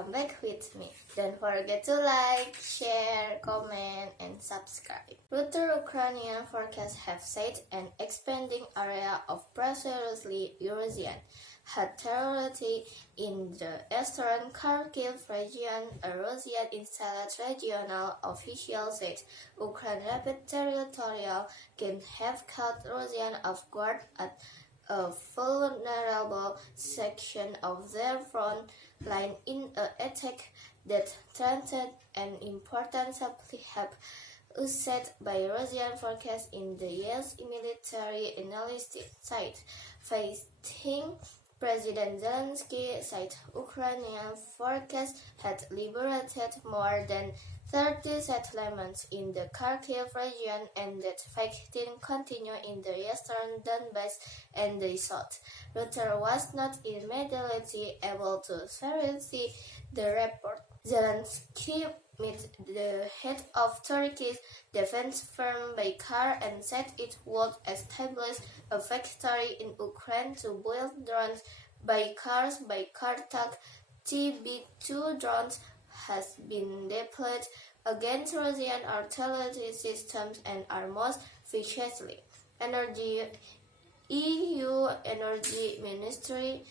come back with me. Don't forget to like, share, comment, and subscribe. Reuters Ukrainian forecasts have said an expanding area of prosperously Eurasian had territory in the eastern Kharkiv region. A Russian intelligence regional official said Ukraine's rapid territorial gains have caught Russians off guard at a vulnerable section of their front line in an attack that threatened an important supply hub, said by Russian forecasts in the U.S. military analyst site. Facing President Zelensky said Ukrainian forecasts had liberated more than 30 settlements in the Kharkiv region and that fighting continued in the eastern Donbass and the south. Reuters was not immediately able to verify the report. Zelensky met the head of Turkey's defense firm by car and said it would establish a factory in Ukraine to build drones by cars by Kartak. TB2 drones has been deployed against Russian artillery systems and are most efficiently. EU Energy Ministry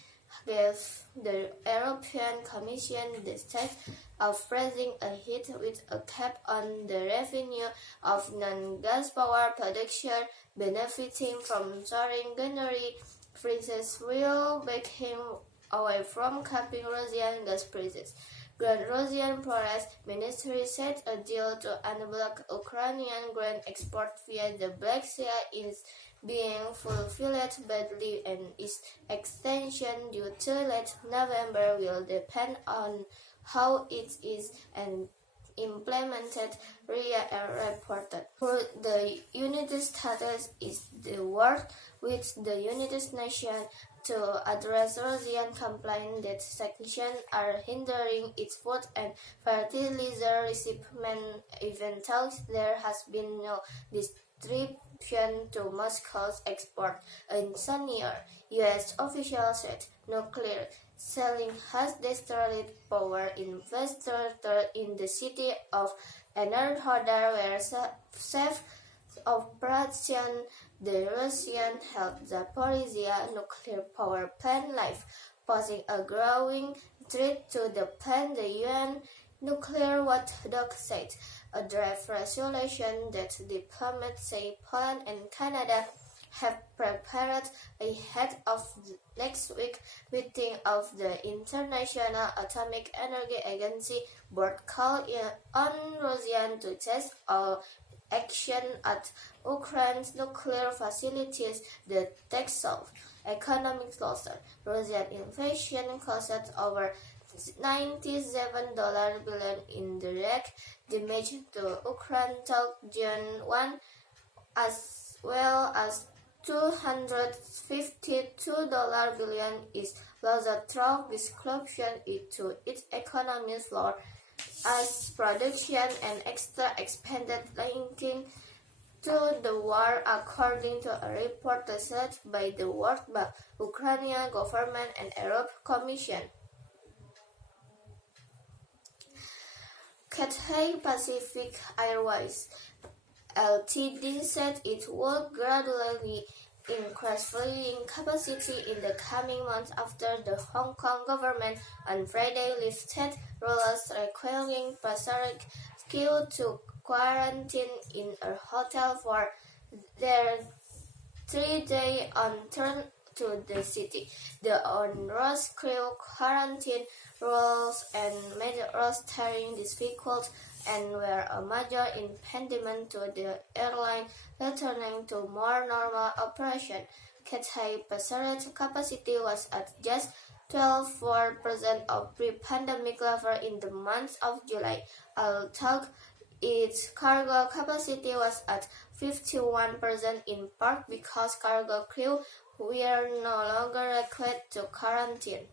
gave the European Commission the task of raising a hit with a cap on the revenue of non-gas power production benefiting from soaring energy prices will back him away from capping Russian gas prices. Grand Russian Forex Ministry said a deal to unblock Ukrainian grain export via the Black Sea is being fulfilled badly, and its extension due to late November will depend on how it is implemented, RIA reported. For the United States is the work with the United Nations to address Russian complaints that sanctions are hindering its food and fertilizer shipment, even though there has been no disruption to Moscow's export. In senior U.S. officials said nuclear selling has destroyed power investors in the city of Enerhodar, where safe operation the Russian-held Zaporizhia nuclear power plant life, posing a growing threat to the plant, the UN nuclear watchdog said. A draft resolution that diplomats say Poland and Canada have prepared ahead of the next week meeting of the International Atomic Energy Agency board called on Russia to test all action at Ukraine's nuclear facilities. The textile economic losses. Russian invasion cost over $97 billion in direct damage to Ukraine till June 1, as well as $252 billion is lost through disruption to its economic floor as production and extra expanded linking to the war, according to a report set by the World Bank, Ukrainian government, and European Commission. Cathay Pacific Airways Ltd said it would gradually increase flying capacity in the coming months after the Hong Kong government on Friday lifted rules requiring passengers to quarantine in a hotel for their 3-day return to the city. The onerous crew quarantine rules and made rostering difficult and were a major impediment to the airline returning to more normal operation. Cathay passenger capacity was at just 12% of pre-pandemic level in the month of July, although its cargo capacity was at 51%, in part because cargo crew were no longer required to quarantine.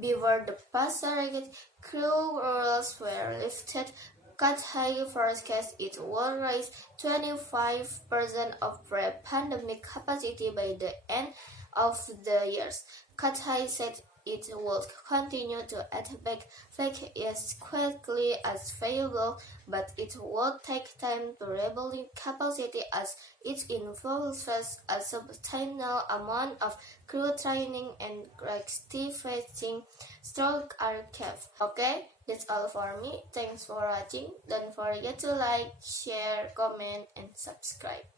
Before the passenger crew rules were lifted, Cathay forecast it would raise 25% of pre-pandemic capacity by the end of the year. Cathay said it will continue to attack fake as quickly as feasible, but it will take time to rebuild capacity as it involves a substantial amount of crew training and reactivating stock archive. Okay, that's all for me. Thanks for watching. Don't forget to like, share, comment, and subscribe.